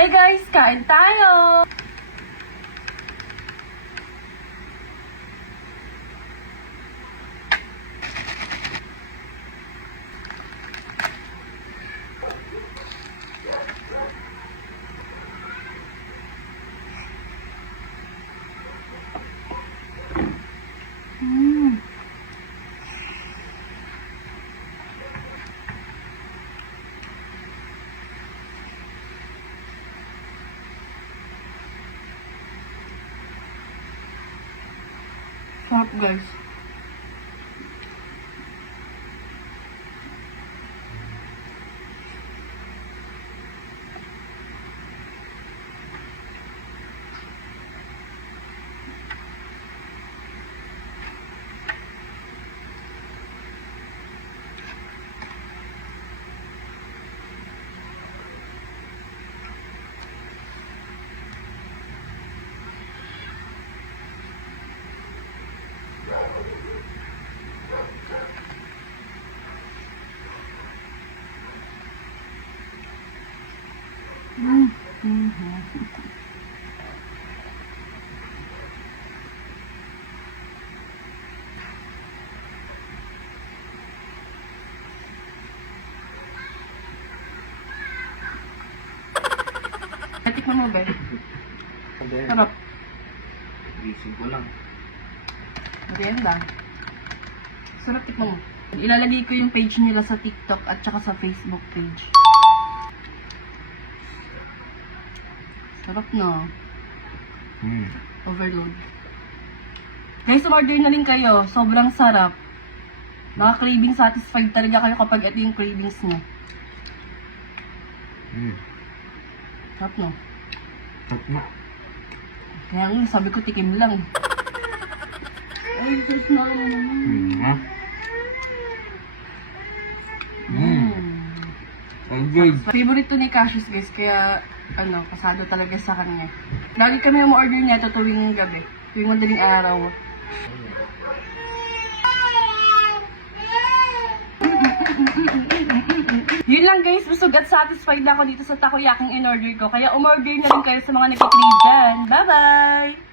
Hi guys, kain tayo! Sarap guys. Tikman mo ba? Sarap. Gising ko lang. Maganda. Sarap, tikman mo. Ilalagay ko yung page nila sa TikTok at saka sa Facebook page. Sarap na. Overload. Guys, umorder na rin kayo. Sobrang sarap. Nakaka-craving satisfied talaga kayo kapag ito yung cravings nyo. Sarap no? Sarap na. Kaya nga, sabi ko tikim lang. Ay, sus na. Good. Favorite to ni Cassius guys, kaya pasado talaga sa kanya. Lagi kami yung order niya tuwing gabi, tuwing madaling araw. Yun lang guys, busog at satisfied na ako dito sa takoyaking in-order ko. Kaya umorder na rin kayo sa mga nagkikrave dyan. Bye-bye!